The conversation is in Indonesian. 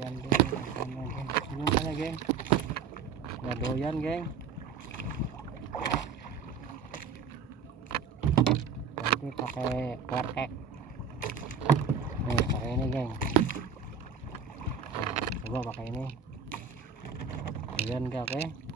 Doyan geng, gimana geng? Nggak doyan geng. Nanti pakai klerek. Nih pakai ini geng. Nah, coba pakai ini. Doyan gak? Oke?